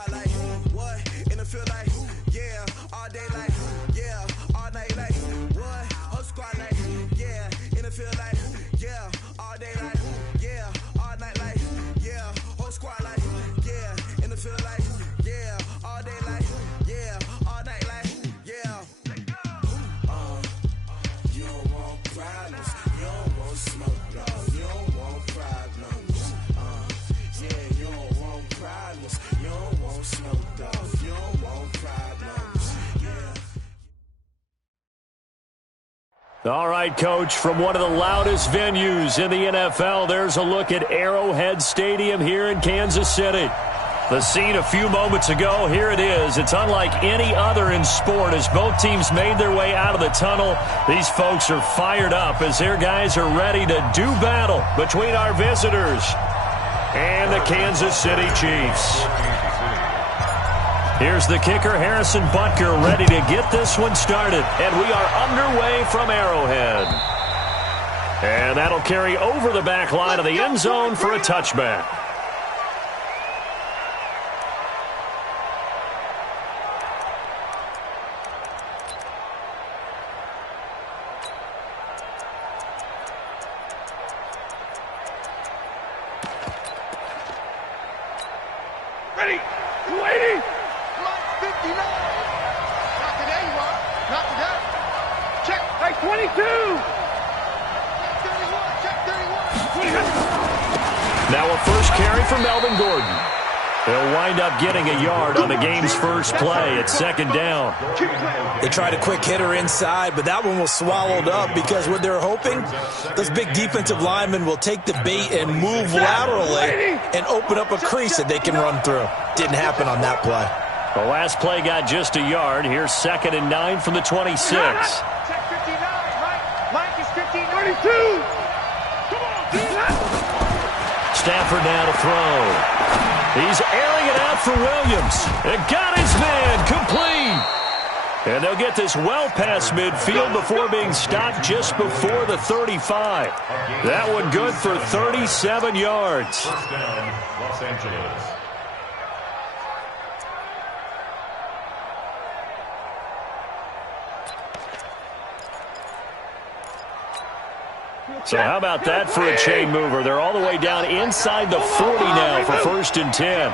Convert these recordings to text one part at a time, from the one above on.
squad like, what? In the field like, yeah. All day like, yeah. All night like, what? Whole squad like, yeah. In the field like, yeah. All day like, yeah. All night like, yeah. Whole squad like, yeah. In the field like, yeah. All day like, yeah. All night like, yeah. You don't want problems. You don't want smoke, no. You don't want problems. Yeah, you don't want problems. You don't want smoke, dog. You don't want problems. Yeah. All right, Coach, from one of the loudest venues in the NFL, there's a look at Arrowhead Stadium here in Kansas City. The scene a few moments ago, here it is. It's unlike any other in sport as both teams made their way out of the tunnel. These folks are fired up as their guys are ready to do battle between our visitors and the Kansas City Chiefs. Here's the kicker, Harrison Butker, ready to get this one started. And we are underway from Arrowhead. And that'll carry over the back line of the end zone for a touchback. Ready, waiting. Line 59. Not today, you are. Not today. Check. Hey, 22. Check 31. Check 31. Now a first carry for Melvin Gordon. They'll wind up getting a yard on the game's first play at second down. They tried a quick hitter inside, but that one was swallowed up because what they're hoping, those big defensive linemen will take the bait and move laterally and open up a crease that they can run through. Didn't happen on that play. The last play got just a yard. Here's 2nd and 9 from the 26. Check 59, Mike is 15, 32. Come on, Stafford now to throw. He's airing it out for Williams. And got his man complete. And they'll get this well past midfield before being stopped just before the 35. That one good for 37 yards. First down, Los Angeles. So how about that for a chain mover? They're all the way down inside the 40 now for 1st and 10. Hey,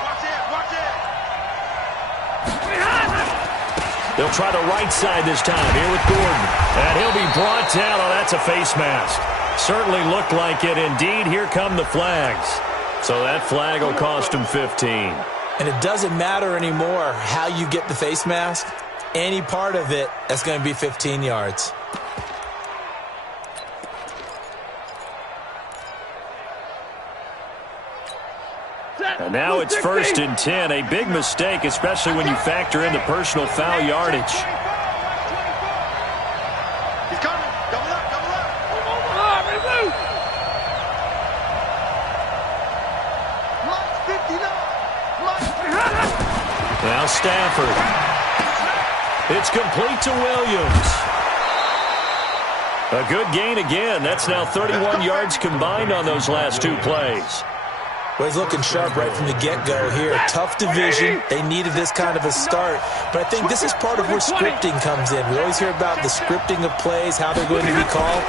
watch it, watch it. They'll try the right side this time here with Gordon. And he'll be brought down. Oh, that's a face mask. Certainly looked like it. Indeed, here come the flags. So that flag will cost him 15. And it doesn't matter anymore how you get the face mask. Any part of it, that's going to be 15 yards. And now it's 1st and 10. A big mistake, especially when you factor in the personal foul yardage. He's coming. Double up, double up. Mike 59. Now Stafford. It's complete to Williams. A good gain again. That's now 31 yards combined on those last two plays. Well, he's looking sharp right from the get-go here. Tough division. They needed this kind of a start. But I think this is part of where scripting comes in. We always hear about the scripting of plays, how they're going to be called.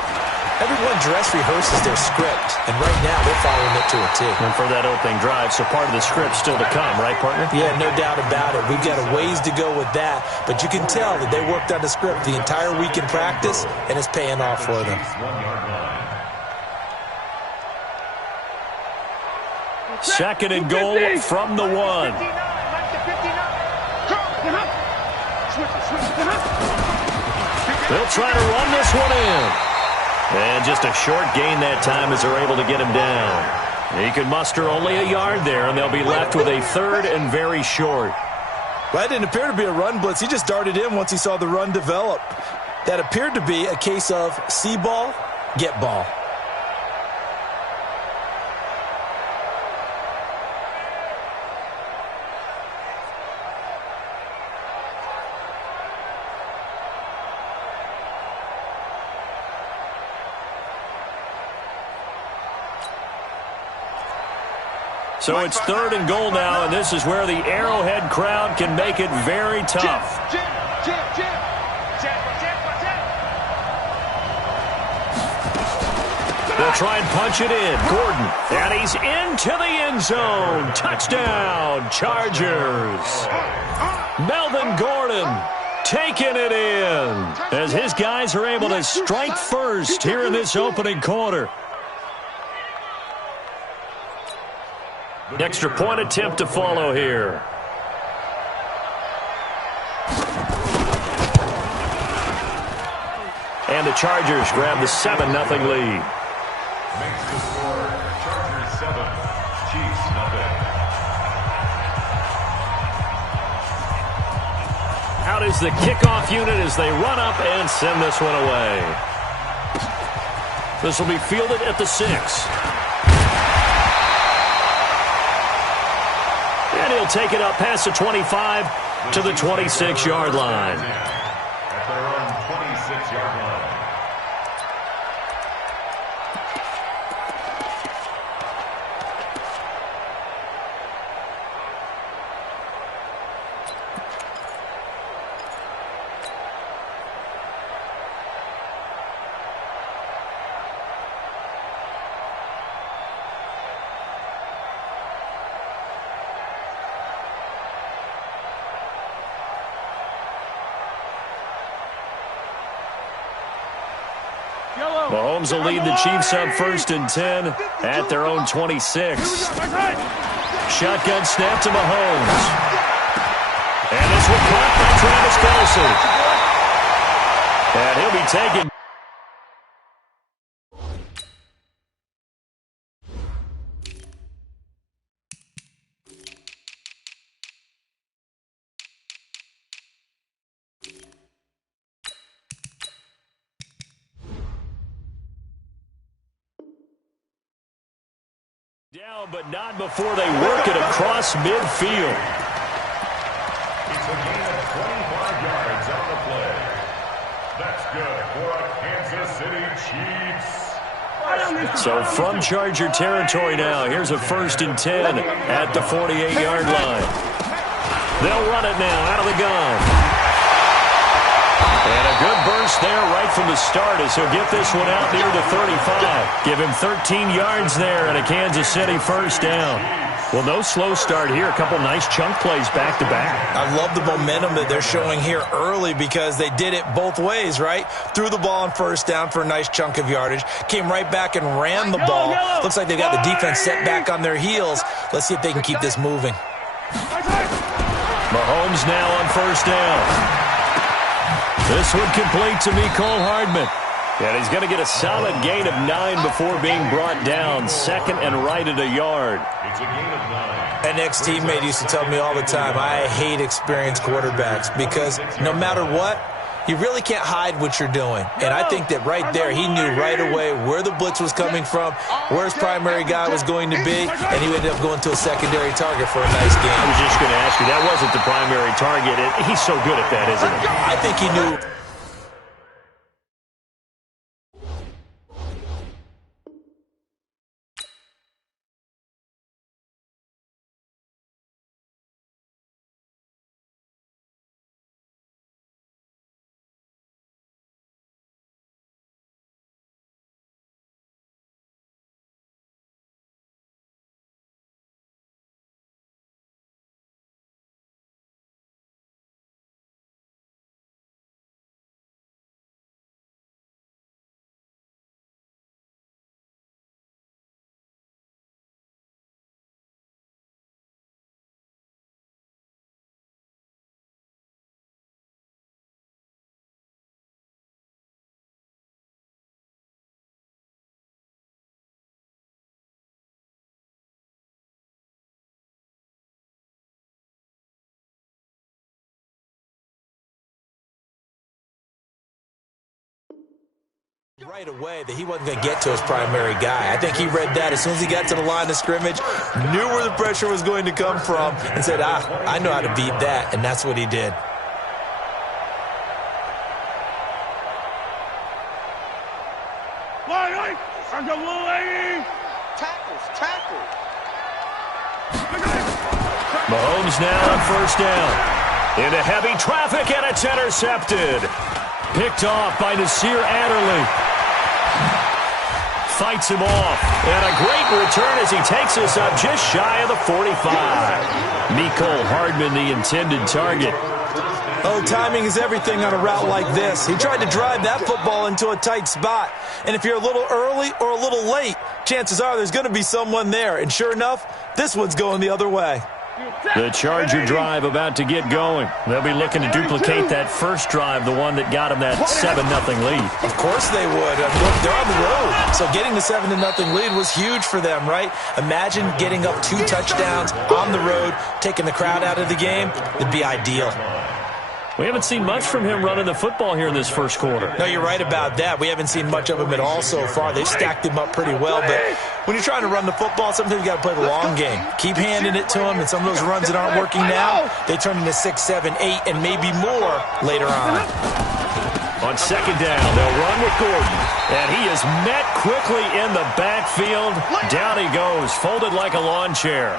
Everyone dress rehearses their script, and right now they're following it to a T. And for that opening drive, so part of the script still to come, right, partner? Yeah, no doubt about it. We've got a ways to go with that, but you can tell that they worked on the script the entire week in practice, and it's paying off for them. 2nd and goal from the 1. They'll try to run this one in. And just a short gain that time as they're able to get him down. He can muster only a yard there, and they'll be left with a 3rd and very short. Well, that didn't appear to be a run blitz. He just darted in once he saw the run develop. That appeared to be a case of see ball, get ball. So it's 3rd and goal now, and this is where the Arrowhead crowd can make it very tough. They'll try and punch it in. Gordon, and he's into the end zone. Touchdown, Chargers. Melvin Gordon taking it in as his guys are able to strike first here in this opening quarter. Extra point attempt to follow here. And the Chargers grab the 7-0 lead. Makes the score Chargers 7, Chiefs nothing. Out is the kickoff unit as they run up and send this one away. This will be fielded at the 6. And he'll take it up past the 25 to the 26-yard line. At their own 26-yard line. Mahomes will lead the Chiefs up 1st and 10 at their own 26. Shotgun snap to Mahomes. And this will caught by Travis Kelce. And he'll be taken. Down, but not before they work it across midfield. It's a gain of 25 yards on the play. That's good for a Kansas City Chiefs. So from Charger territory now, here's a 1st and 10 at the 48-yard line. They'll run it now out of the gun. And a good burst there right from the start as he'll get this one out near the 35. Give him 13 yards there and a Kansas City 1st down. Well, no slow start here. A couple nice chunk plays back-to-back. I love the momentum that they're showing here early because they did it both ways, right? Threw the ball on 1st down for a nice chunk of yardage. Came right back and ran the ball. Looks like they've got the defense set back on their heels. Let's see if they can keep this moving. Mahomes now on 1st down. This one complete to Mecole Hardman. And he's going to get a solid gain of 9 before being brought down. 2nd and right at a yard. It's a gain of 9. An ex-teammate used to tell me all the time, I hate experienced quarterbacks because no matter what, you really can't hide what you're doing. And I think that right there, he knew right away where the blitz was coming from, where his primary guy was going to be, and he ended up going to a secondary target for a nice game. I was just going to ask you, that wasn't the primary target. He's so good at that, isn't he? I think he knew. Right away that he wasn't going to get to his primary guy. I think he read that as soon as he got to the line of scrimmage, knew where the pressure was going to come from, and said, I know how to beat that, and that's what he did. Tackles. Mahomes now on first down. Into heavy traffic, and it's intercepted. Picked off by Nasir Adderley. Fights him off. And a great return as he takes us up just shy of the 45. Mecole Hardman, the intended target. Oh, timing is everything on a route like this. He tried to drive that football into a tight spot. And if you're a little early or a little late, chances are there's going to be someone there. And sure enough, this one's going the other way. The Charger drive about to get going. They'll be looking to duplicate that first drive, the one that got them that 7-0 lead. Of course they would. Look, they're on the road. So getting the 7-0 lead was huge for them, right? Imagine getting up 2 touchdowns on the road, taking the crowd out of the game. It'd be ideal. We haven't seen much from him running the football here in this first quarter. No, you're right about that. We haven't seen much of him at all so far. They've stacked him up pretty well, but when you're trying to run the football, sometimes you got to play the long game. Keep handing it to him, and some of those runs that aren't working now, they turn into 6, 7, 8, and maybe more later on. On second down, they'll run with Gordon, and he is met quickly in the backfield. Down he goes, folded like a lawn chair.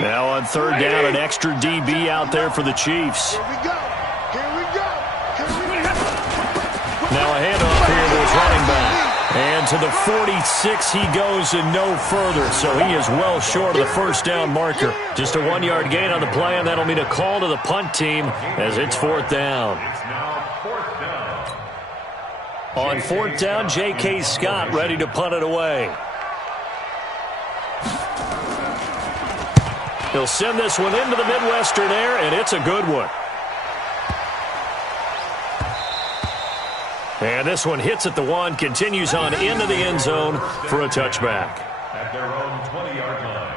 Now on third down, an extra DB out there for the Chiefs. Here we go. Here we go. Here we go. Now a handoff here to his running back. And to the 46 he goes and no further, so he is well short of the first down marker. Just a 1-yard gain on the play, and that'll mean a call to the punt team as it's fourth down. It's now fourth down. On fourth down, J.K. Scott ready to punt it away. He'll send this one into the Midwestern air, and it's a good one. And this one hits at the 1, continues on into the end zone for a touchback. At their own 20-yard line.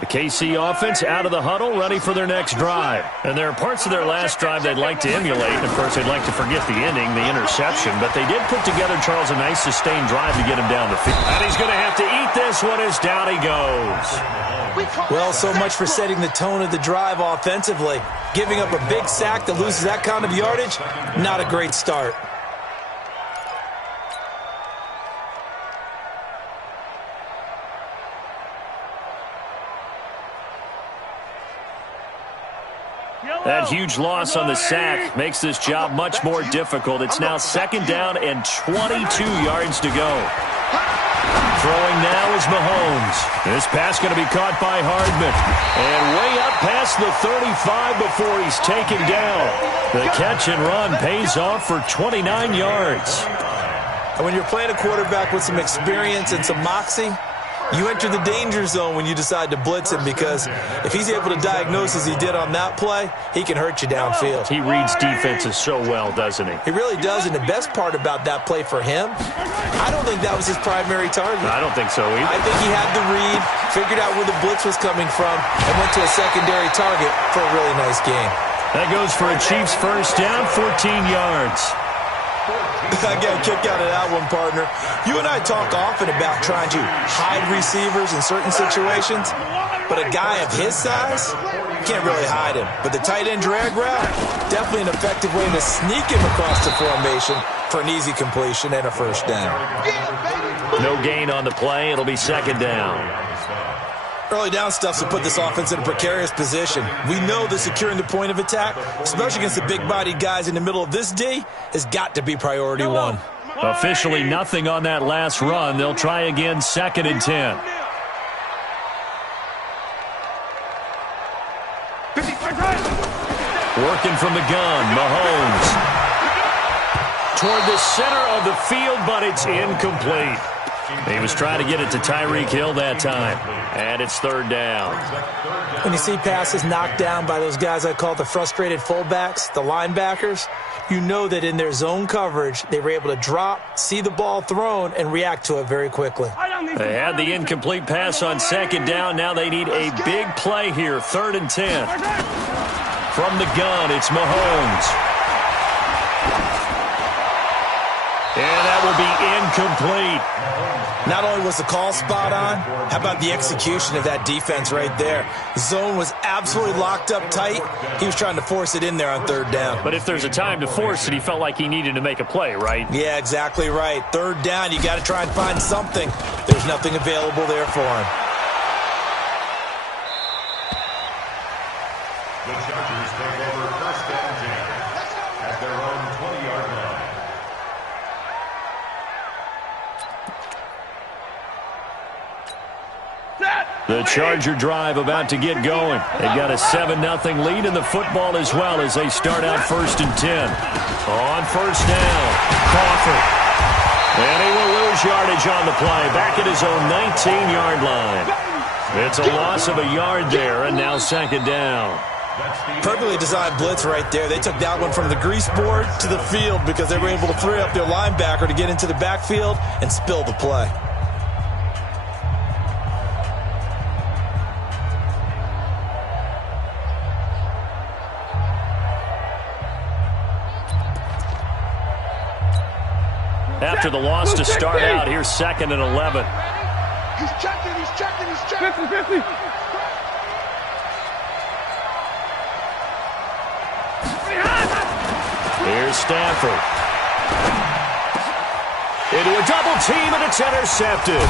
The KC offense out of the huddle, ready for their next drive. And there are parts of their last drive they'd like to emulate. And, of course, they'd like to forget the ending, the interception. But they did put together, Charles, a nice sustained drive to get him down the field. And he's going to have to eat this one as down he goes. Well, so much for setting the tone of the drive offensively. Giving up a big sack that loses that kind of yardage, not a great start. That huge loss on the sack makes this job much more difficult. It's now second down and 22 yards to go. Throwing now is Mahomes. This pass going to be caught by Hardman. And way up past the 35 before he's taken down. The catch and run pays off for 29 yards. And when you're playing a quarterback with some experience and some moxie, you enter the danger zone when you decide to blitz him, because if he's able to diagnose as he did on that play, he can hurt you downfield. He reads defenses so well, doesn't he? He really does, and the best part about that play for him, I don't think that was his primary target. I don't think so either. I think he had the read, figured out where the blitz was coming from, and went to a secondary target for a really nice game. That goes for a Chiefs first down, 14 yards. I got a kick out of that one, partner. You and I talk often about trying to hide receivers in certain situations, but a guy of his size, can't really hide him. But the tight end drag route, definitely an effective way to sneak him across the formation for an easy completion and a first down. No gain on the play. It'll be second down. Early down stuff will put this offense in a precarious position. We know that securing the point of attack, especially against the big-bodied guys in the middle of this D, has got to be priority one. Officially nothing on that last run. They'll try again, second and 10. Working from the gun, Mahomes. Toward the center of the field, but it's incomplete. He was trying to get it to Tyreek Hill that time. And it's third down. When you see passes knocked down by those guys I call the frustrated fullbacks, the linebackers, you know that in their zone coverage, they were able to drop, see the ball thrown, and react to it very quickly. They had the incomplete pass on second down. Now they need a big play here, third and 10. From the gun, it's Mahomes. And that will be incomplete. Not only was the call spot on, how about the execution of that defense right there? The zone was absolutely locked up tight. He was trying to force it in there on third down. But if there's a time to force it, he felt like he needed to make a play, right? Yeah, exactly right. Third down, you got to try and find something. There's nothing available there for him. The Chargers take over first and 10 at their own 20-yard line. The Charger drive about to get going. They've got a 7-0 lead in the football as well as they start out first and 10. On first down, Crawford. And he will lose yardage on the play, back at his own 19-yard line. It's a loss of a yard there, and now second down. Perfectly designed blitz right there. They took that one from the grease board to the field because they were able to free up their linebacker to get into the backfield and spill the play. After the loss to start out, here's second and 11. He's checking, he's checking, he's checking. 50, 50. Here's Stafford. Into a double team, and it's intercepted.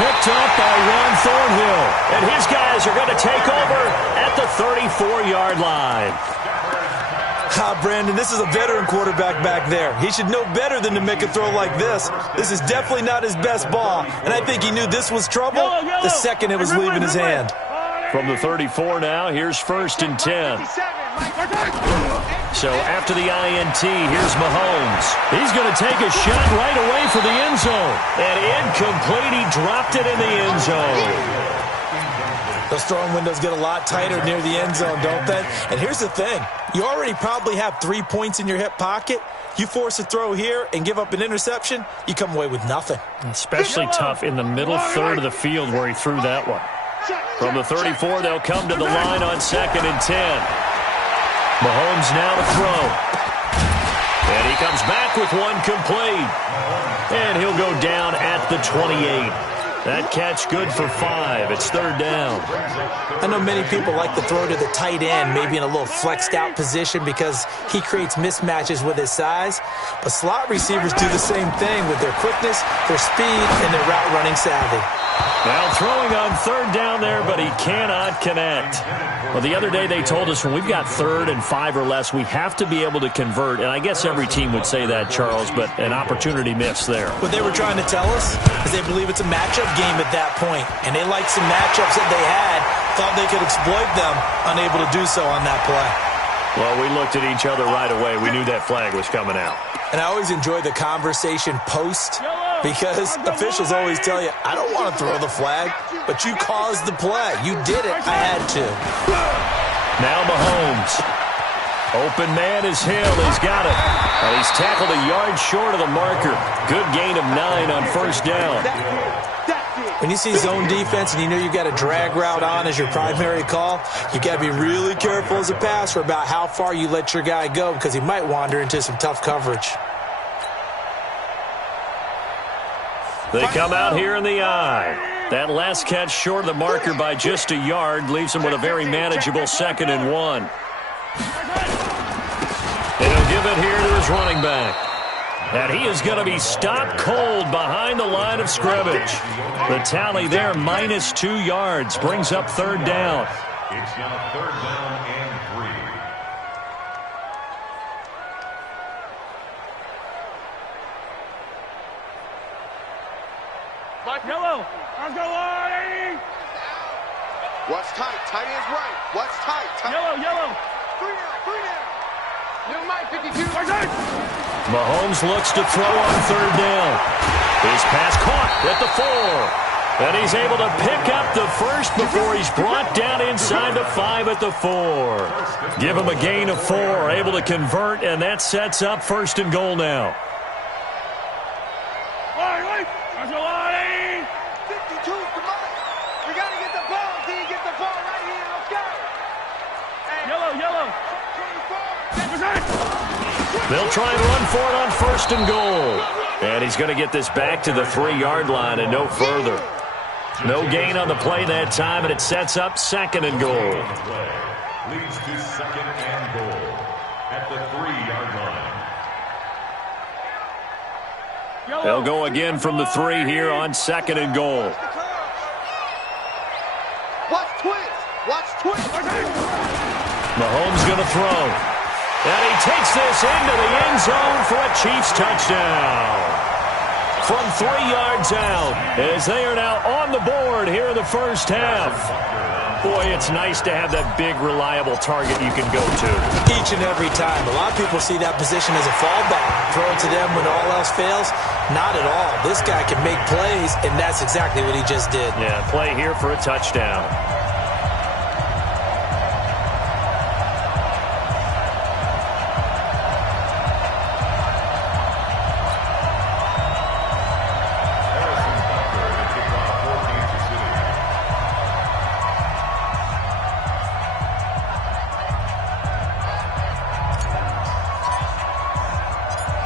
Picked up by Ron Thornhill. And his guys are going to take over at the 34-yard line. Brandon, this is a veteran quarterback back there. He should know better than to make a throw like this. This is definitely not his best ball, and I think he knew this was trouble the second it was leaving his hand. From the 34 now, here's first and 10. So after the INT, here's Mahomes. He's going to take a shot right away for the end zone. And incomplete, he dropped it in the end zone. Those throwing windows get a lot tighter near the end zone, don't they? And here's the thing. You already probably have 3 points in your hip pocket. You force a throw here and give up an interception, you come away with nothing. Especially tough in the middle third of the field where he threw that one. From the 34, they'll come to the line on second and 10. Mahomes now to throw. And he comes back with one complete. And he'll go down at the 28. That catch good for 5. It's third down. I know many people like to throw to the tight end, maybe in a little flexed out position because he creates mismatches with his size. But slot receivers do the same thing with their quickness, their speed, and their route running savvy. Well, throwing on third down there, but he cannot connect. Well, the other day they told us when we've got 3rd and 5 or less, we have to be able to convert. And I guess every team would say that, Charles, but an opportunity missed there. What they were trying to tell us is they believe it's a matchup game at that point, and they liked some matchups that they had, thought they could exploit them, unable to do so on that play. Well, we looked at each other right away. We knew that flag was coming out. And I always enjoy the conversation post because officials always tell you, I don't want to throw the flag, but you caused the play. You did it. I had to. Now Mahomes. Open man is Hill. He's got it. And he's tackled a yard short of the marker. Good gain of 9 on first down. When you see zone defense and you know you've got a drag route on as your primary call, you got to be really careful as a passer about how far you let your guy go because he might wander into some tough coverage. They come out here in the eye. That last catch short of the marker by just a yard leaves him with a very manageable 2nd and 1. And he'll give it here to his running back. And he is going to be stopped cold behind the line of scrimmage. The tally there, -2 yards, brings up third down. It's now 3rd down and 3. Yellow. Let's go, Artie. What's tight? Tight ends right. What's tight? Yellow, yellow. 3 down. New Mike, 52. Mahomes looks to throw on third down. His pass caught at the 4. And he's able to pick up the first before he's brought down inside the 5 at the 4. Give him a gain of 4, able to convert, and that sets up 1st and goal now. Wait. Let's go, Artie. 52, come on. We got to get the ball. D, get the ball right here. Let's go. Hey. Yellow. 24. They'll try and run for it on 1st and goal. And he's going to get this back to the 3-yard line and no further. No gain on the play that time, and it sets up 2nd and goal. Leads to 2nd and goal at the 3-yard line. They'll go again from the 3 here on 2nd and goal. Watch twist. Watch twist. Mahomes going to throw. And he takes this into the end zone for a Chiefs touchdown. From 3 yards out, as they are now on the board here in the first half. Boy, it's nice to have that big, reliable target you can go to. Each and every time. A lot of people see that position as a fallback. Throw it to them when all else fails. Not at all. This guy can make plays, and that's exactly what he just did. Yeah, play here for a touchdown.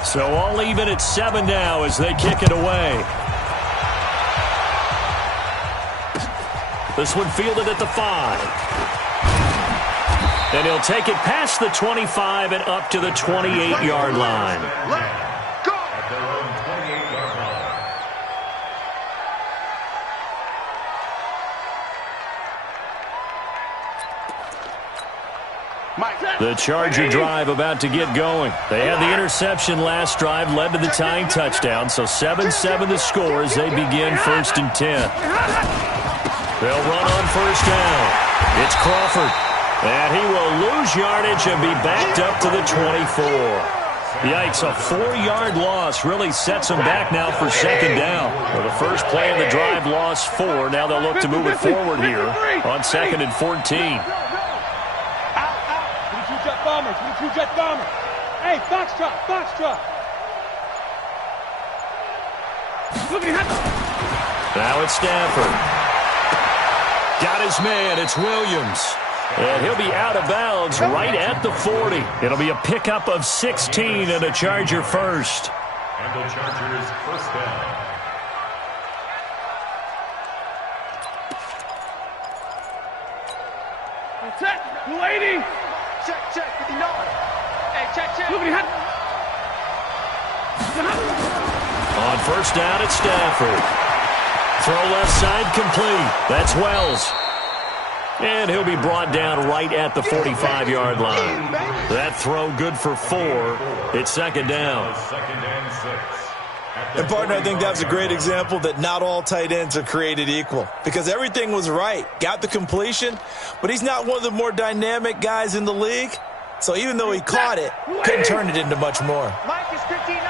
So all even at 7 now as they kick it away. This one fielded at the 5. And he'll take it past the 25 and up to the 28-yard line. At their own 28-yard line. The Charger drive about to get going. They had the interception last drive, led to the tying touchdown. So 7-7 the score as they begin 1st and 10. They'll run on 1st down. It's Crawford. And he will lose yardage and be backed up to the 24. Yikes, a 4-yard loss really sets them back now for 2nd down. Well, the first play of the drive lost 4. Now they'll look to move it forward here on 2nd and 14. Bombers, we 2 jet bombers. Hey, Foxtrot, Foxtrot. Now it's Stafford. Got his man, it's Williams. And he'll be out of bounds right at the 40. It'll be a pickup of 16 and a Charger first. And the Chargers 1st down. Check, 280. Check, 59. Hey, check. On 1st down, it's Stafford. Throw left side complete. That's Wells. And he'll be brought down right at the 45-yard line. That throw good for 4. It's 2nd down. 2nd and 6. And, partner, I think that's a great example that not all tight ends are created equal. Because everything was right. Got the completion, but he's not one of the more dynamic guys in the league. So even though he caught it, couldn't turn it into much more. Mike is 59.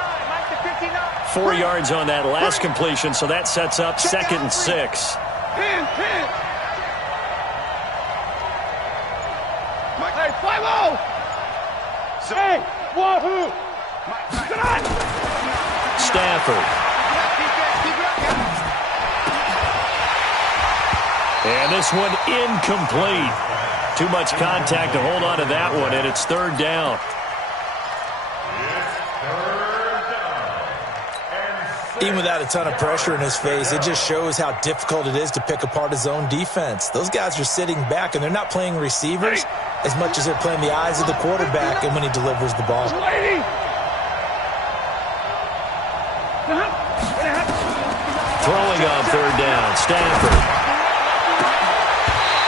4 yards on that last completion, so that sets up 2nd and 6. Hey, 5-0. Hey, wahoo. Stafford. And this one incomplete. Too much contact to hold on to that one, and it's 3rd down. Even without a ton of pressure in his face, it just shows how difficult it is to pick apart his own defense. Those guys are sitting back, and they're not playing receivers as much as they're playing the eyes of the quarterback and when he delivers the ball. Throwing on 3rd down, Stafford.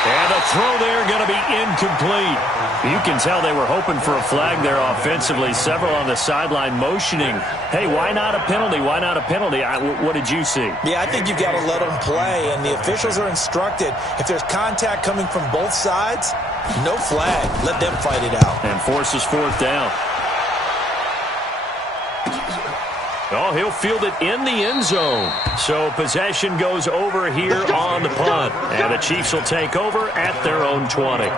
And the throw there going to be incomplete. You can tell they were hoping for a flag there offensively. Several on the sideline motioning. Hey, why not a penalty? Why not a penalty? What did you see? Yeah, I think you've got to let them play, and the officials are instructed. If there's contact coming from both sides, no flag. Let them fight it out. And forces 4th down. Oh, he'll field it in the end zone. So possession goes over here on the punt. And the Chiefs will take over at their own 20.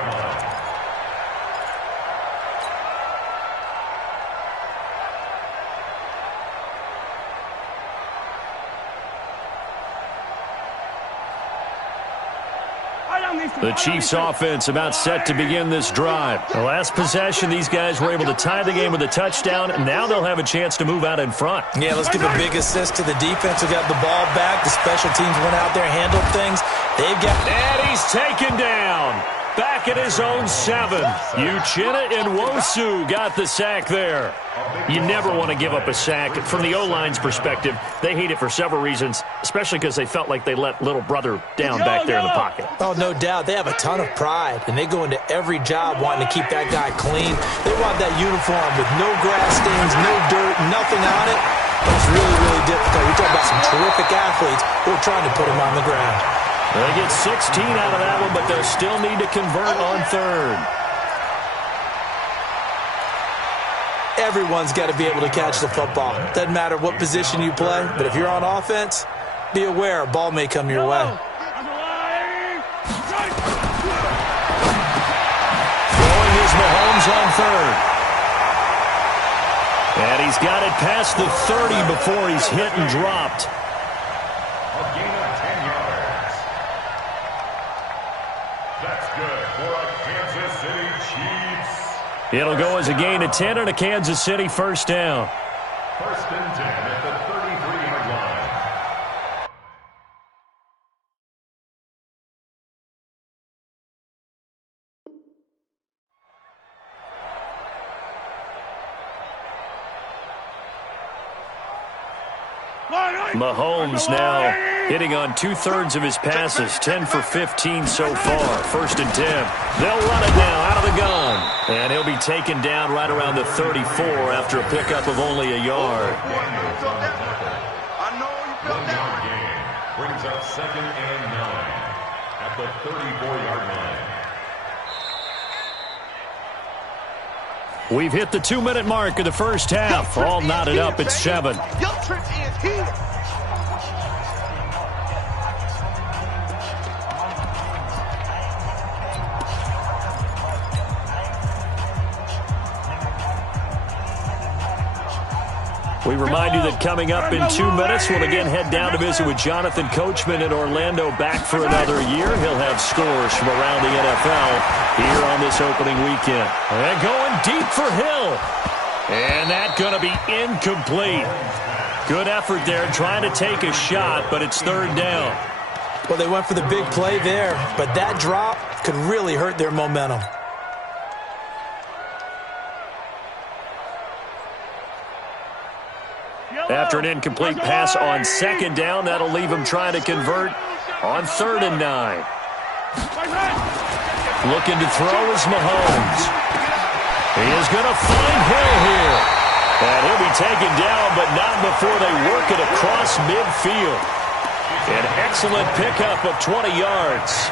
Item The Chiefs offense about set to begin this drive. The last possession, these guys were able to tie the game with a touchdown, and now they'll have a chance to move out in front. Yeah, let's give a big assist to the defense who got the ball back. The special teams went out there, handled things. They've got... And he's taken down. Back at his own 7. Uchenna Nwosu got the sack there. You never want to give up a sack. From the O-line's perspective, they hate it for several reasons, especially because they felt like they let little brother down back there in the pocket. Oh, no doubt. They have a ton of pride, and they go into every job wanting to keep that guy clean. They want that uniform with no grass stains, no dirt, nothing on it. That's really, really difficult. We talk about some terrific athletes who are trying to put him on the ground. They get 16 out of that one, but they'll still need to convert on third. Everyone's got to be able to catch the football. Doesn't matter what position you play, but if you're on offense, be aware a ball may come your way. Throwing is Mahomes on third. And he's got it past the 30 before he's hit and dropped. A gain of 10 yards. That's good for a Kansas City Chiefs. It'll go as a gain of 10 and a Kansas City first down. First and 10 at the 33-yard line. Mahomes now hitting on 2/3 of his passes, 10 for 15 so far. First and 10. They'll run it now out of the gun. And he'll be taken down right around the 34 after a pickup of only a yard. 1-yard gain brings up 2nd and 9 at the 34-yard line. We've hit the 2-minute mark of the first half. All knotted up at 7. Young Trent is here. We remind you that coming up in 2 minutes, we'll again head down to visit with Jonathan Coachman in Orlando, back for another year. He'll have scores from around the NFL here on this opening weekend. And going deep for Hill. And that's going to be incomplete. Good effort there trying to take a shot, but it's third down. Well, they went for the big play there, but that drop could really hurt their momentum. After an incomplete pass on second down, that'll leave him trying to convert on 3rd and 9. Looking to throw is Mahomes. He is going to find Hill here. And he'll be taken down, but not before they work it across midfield. An excellent pickup of 20 yards.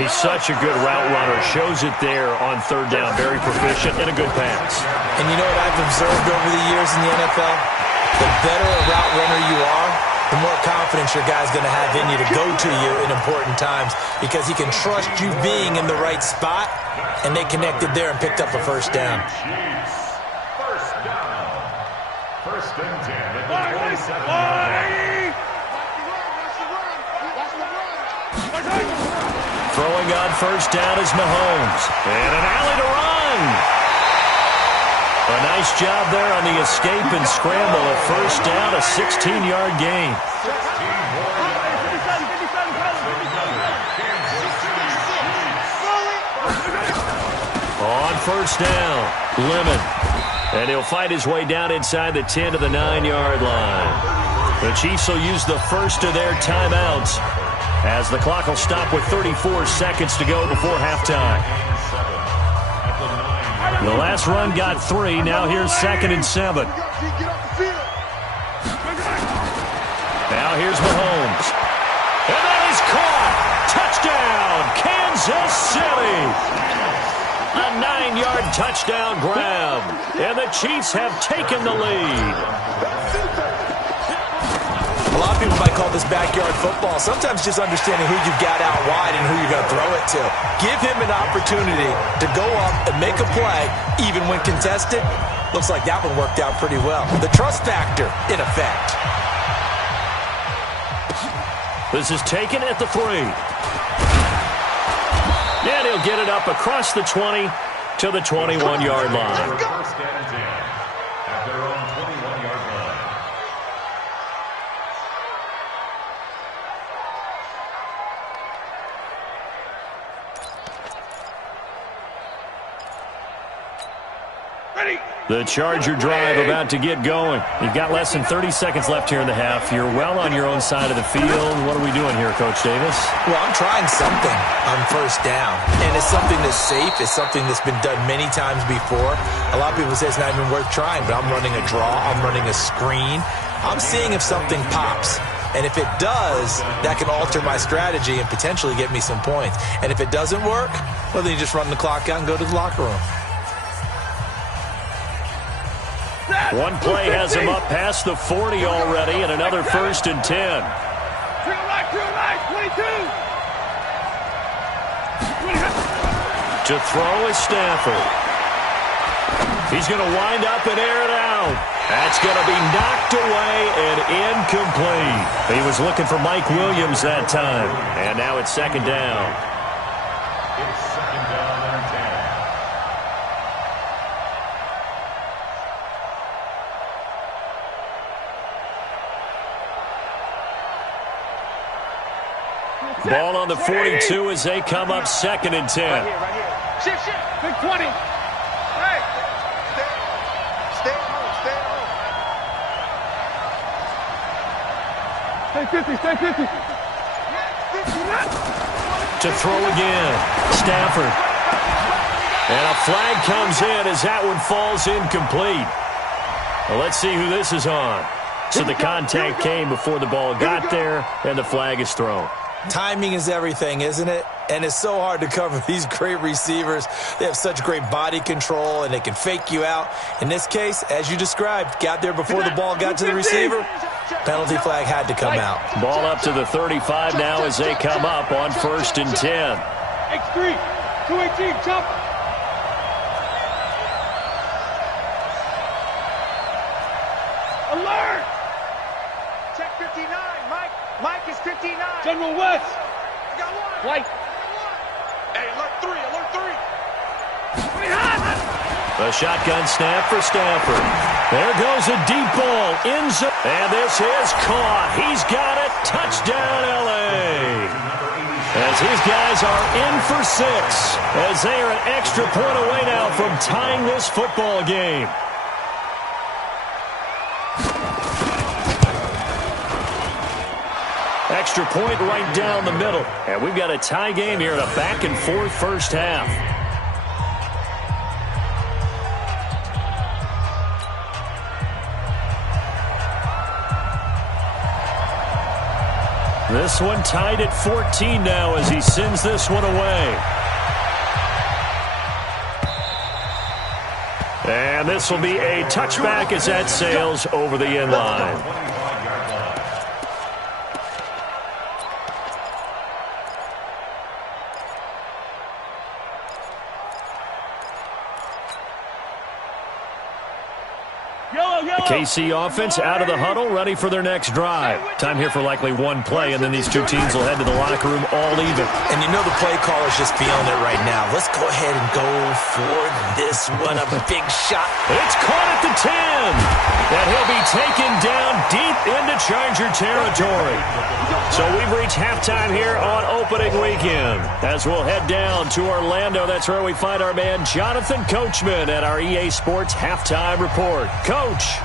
He's such a good route runner. Shows it there on 3rd down. Very proficient and a good pass. And you know what I've observed over the years in the NFL? The better a route runner you are, the more confidence your guy's going to have in you to go to you in important times because he can trust you being in the right spot, and they connected there and picked up a first down. First down. First and 10 at the 27-yard line. Throwing on first down is Mahomes. And an alley to run. A nice job there on the escape and scramble. A first down, a 16-yard gain. On first down, Lemon. And he'll fight his way down inside the 10 to the 9-yard line. The Chiefs will use the first of their timeouts, as the clock will stop with 34 seconds to go before halftime. The last run got 3. Now here's 2nd and 7. Now here's Mahomes. And that is caught. Touchdown, Kansas City. A 9-yard touchdown grab. And the Chiefs have taken the lead. A lot of people might call this backyard football. Sometimes just understanding who you've got out wide and who you're going to throw it to. Give him an opportunity to go up and make a play, even when contested. Looks like that one worked out pretty well. The trust factor, in effect. This is taken at the 3. And he'll get it up across the 20 to the 21-yard line. First down and 10 at their own 21-yard line. The Charger drive about to get going. You've got less than 30 seconds left here in the half. You're well on your own side of the field. What are we doing here, Coach Davis? Well, I'm trying something on first down, and it's something that's safe. It's something that's been done many times before. A lot of people say it's not even worth trying, but I'm running a draw. I'm running a screen. I'm seeing if something pops. And if it does, that can alter my strategy and potentially get me some points. And if it doesn't work, well, then you just run the clock out and go to the locker room. One play has him up past the 40 already, and another 1st and 10. To throw is Stafford. He's going to wind up and air it out. That's going to be knocked away and incomplete. He was looking for Mike Williams that time. And now it's 2nd down. It's 2nd down and 10. Ball on the 42 as they come up 2nd and 10. Right here. Shift. Big 20. Hey. Stay at home. Stay 50. To throw again. Stafford. And a flag comes in as that one falls incomplete. Well, let's see who this is on. So the contact came before the ball got there, and the flag is thrown. Timing is everything, isn't it? And it's so hard to cover these great receivers. They have such great body control, and they can fake you out. In this case, as you described, got there before the ball got to the receiver. Penalty flag had to come out. Ball up to the 35 now as they come up on 1st and 10. X3. 218. Jump. Alert. Check 59. Mike is 59. General West. I got one. White. Hey, alert 3. The shotgun snap for Stafford. There goes a deep ball. In zone. And this is caught. He's got it. Touchdown, L.A. As his guys are in for 6. As they are an extra point away now from tying this football game. Extra point right down the middle. And we've got a tie game here in a back-and-forth first half. This one tied at 14 now as he sends this one away. And this will be a touchback as that sails over the end line. KC offense out of the huddle, ready for their next drive. Time here for likely one play, and then these two teams will head to the locker room all even. And you know the play caller's just feeling it right now. Let's go ahead and go for this one. A big shot. It's caught at the 10. And he'll be taken down deep into Charger territory. So we've reached halftime here on opening weekend. As we'll head down to Orlando, that's where we find our man Jonathan Coachman at our EA Sports Halftime Report. Coach.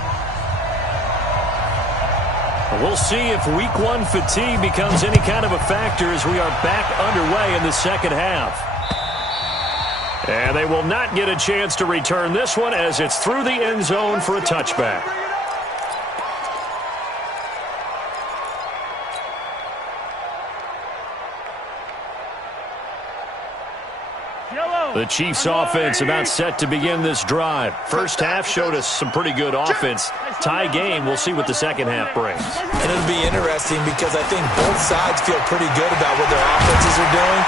We'll see if week 1 fatigue becomes any kind of a factor as we are back underway in the second half. And they will not get a chance to return this one as it's through the end zone for a touchback. The Chiefs offense about set to begin this drive. First half showed us some pretty good offense. Tie game, we'll see what the second half brings. And it'll be interesting because I think both sides feel pretty good about what their offenses are doing.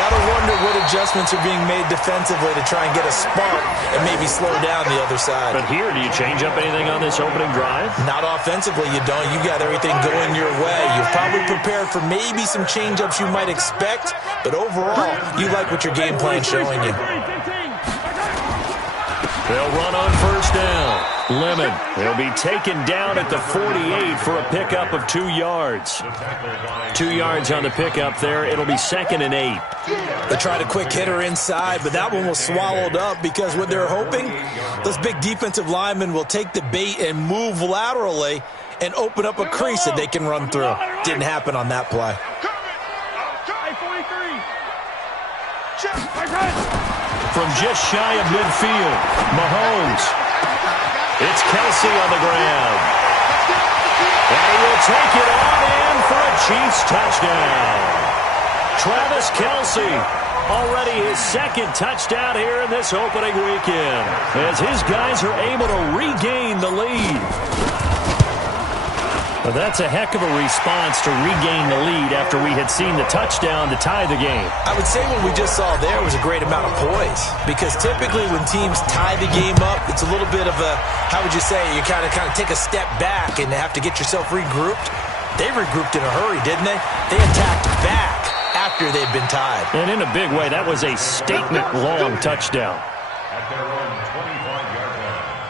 Got to wonder what adjustments are being made defensively to try and get a spark and maybe slow down the other side. But here, do you change up anything on this opening drive? Not offensively, you don't. You got everything going your way. You're probably prepared for maybe some change-ups you might expect, but overall, you like what your game plan's showing you. They'll run on first down. Lemon, he'll be taken down at the 48 for a pickup of 2 yards. 2 yards on the pickup there. It'll be 2nd and 8. They tried a quick hitter inside, but that one was swallowed up because what they're hoping, those big defensive linemen will take the bait and move laterally and open up a crease that they can run through. Didn't happen on that play. From just shy of midfield, Mahomes. It's Kelsey on the ground. And he will take it on in for a Chiefs touchdown. Travis Kelsey, already his 2nd touchdown here in this opening weekend, as his guys are able to regain the lead. Well, that's a heck of a response to regain the lead after we had seen the touchdown to tie the game. I would say what we just saw there was a great amount of poise, because typically when teams tie the game up, it's a little bit of a, how would you say, you kind of take a step back and have to get yourself regrouped. They regrouped in a hurry, didn't they? They attacked back after they'd been tied. And in a big way, that was a statement-long touchdown. At their own 25-yard line.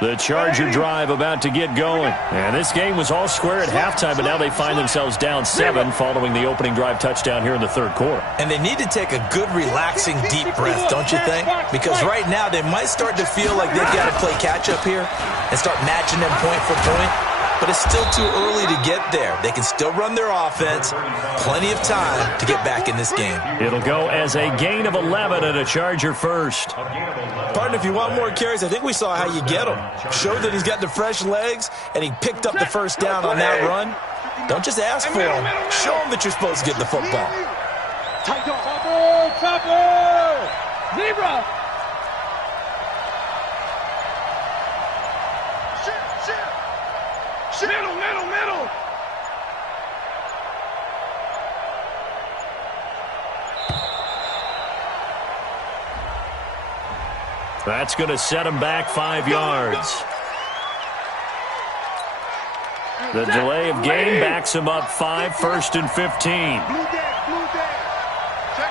The Charger drive about to get going. And this game was all square at halftime, but now they find themselves down 7 following the opening drive touchdown here in the 3rd quarter. And they need to take a good, relaxing, deep breath, don't you think? Because right now they might start to feel like they've got to play catch-up here and start matching them point for point. But it's still too early to get there. They can still run their offense. Plenty of time to get back in this game. It'll go as a gain of 11 and a Charger first. Partner, if you want more carries, I think we saw how you get them. Show that he's got the fresh legs, and he picked up the first down on that run. Don't just ask for him. Show him that you're supposed to get the football. Chopper! Zebra! Middle! That's going to set him back 5 yards. The delay of game backs him up 5, 1st and 15.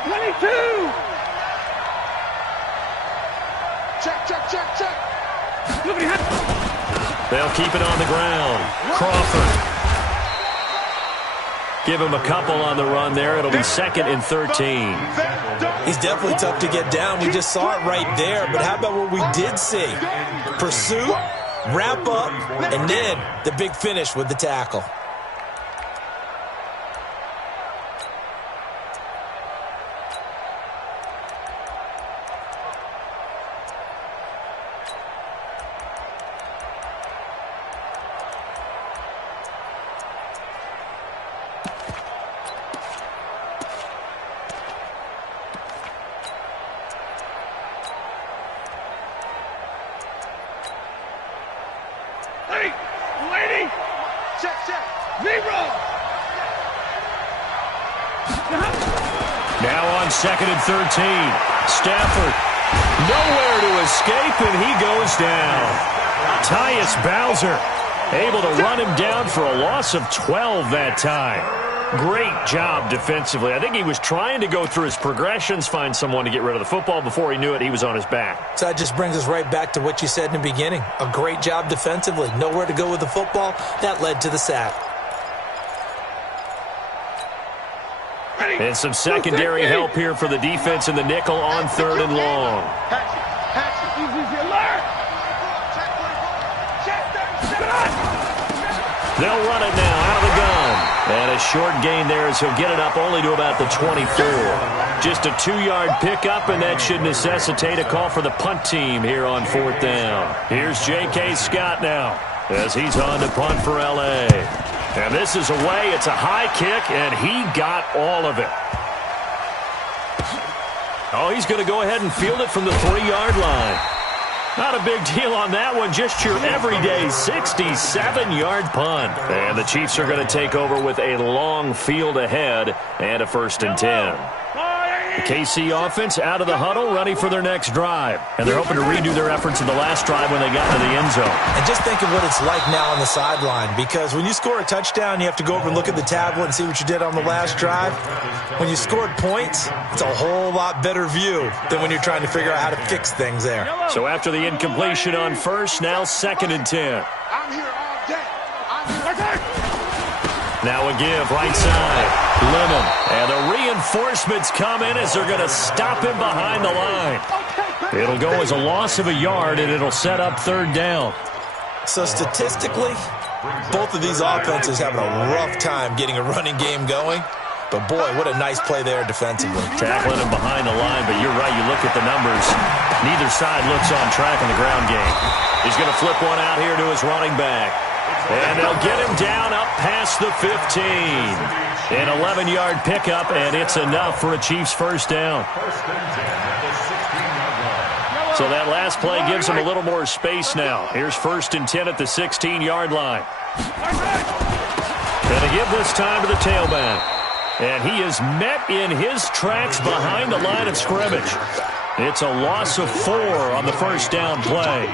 22! Check. They'll keep it on the ground. Crawford. Give him a couple on the run there. It'll be 2nd and 13. He's definitely tough to get down. We just saw it right there. But how about what we did see? Pursuit, wrap up, and then the big finish with the tackle. Lady! Check! Zebra! Now on 2nd and 13. Stafford. Nowhere to escape, and he goes down. Tyus Bowser able to run him down for a loss of 12 that time. Great job defensively. I think he was trying to go through his progressions, find someone to get rid of the football. Before he knew it, he was on his back. So that just brings us right back to what you said in the beginning. A great job defensively. Nowhere to go with the football. That led to the sack. And some secondary help here for the defense in the nickel on 3rd and long. They'll run it now out of the gun. And a short gain there as he'll get it up only to about the 24. Just a 2-yard pickup, and that should necessitate a call for the punt team here on 4th down. Here's J.K. Scott now as he's on to punt for L.A. And this is away. It's a high kick, and he got all of it. Oh, he's going to go ahead and field it from the 3-yard line. Not a big deal on that one. Just your everyday 67-yard punt. And the Chiefs are going to take over with a long field ahead and a 1st and 10. The KC offense out of the huddle, ready for their next drive. And they're hoping to redo their efforts in the last drive when they got into the end zone. And just think of what it's like now on the sideline, because when you score a touchdown, you have to go over and look at the tablet and see what you did on the last drive. When you scored points, it's a whole lot better view than when you're trying to figure out how to fix things there. So after the incompletion on first, now 2nd and 10. I'm here all day. Now a give, right side. Lemon. And the reinforcements come in as they're going to stop him behind the line. It'll go as a loss of a yard, and it'll set up 3rd down. So statistically, both of these offenses having a rough time getting a running game going. But, boy, what a nice play there defensively. Tackling him behind the line, but you're right. You look at the numbers. Neither side looks on track in the ground game. He's going to flip one out here to his running back. And they'll get him down up past the 15. An 11-yard pickup, and it's enough for a Chiefs 1st down. So that last play gives him a little more space now. Here's 1st and 10 at the 16-yard line. And a give this time to the tailback. And he is met in his tracks behind the line of scrimmage. It's a loss of 4 on the 1st down play.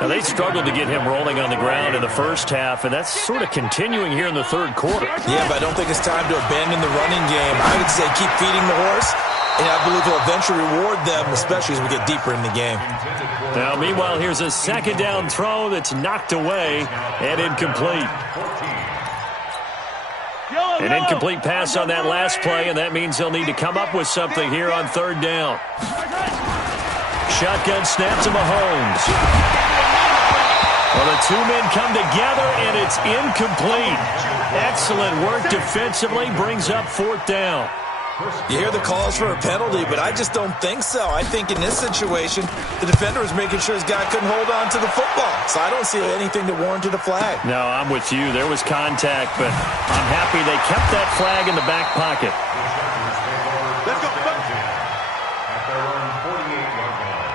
Now, they struggled to get him rolling on the ground in the first half, and that's sort of continuing here in the 3rd quarter. Yeah, but I don't think it's time to abandon the running game. I would say keep feeding the horse, and I believe he'll eventually reward them, especially as we get deeper in the game. Now, meanwhile, here's a 2nd down throw that's knocked away and incomplete. An incomplete pass on that last play, and that means they'll need to come up with something here on 3rd down. Shotgun snap to Mahomes. Well, the 2 men come together, and it's incomplete. Excellent work defensively, brings up 4th down. You hear the calls for a penalty, but I just don't think so. I think in this situation, the defender was making sure his guy couldn't hold on to the football. So I don't see anything that warranted a flag. No, I'm with you. There was contact, but I'm happy they kept that flag in the back pocket. Let's go. At their own 48-yard line.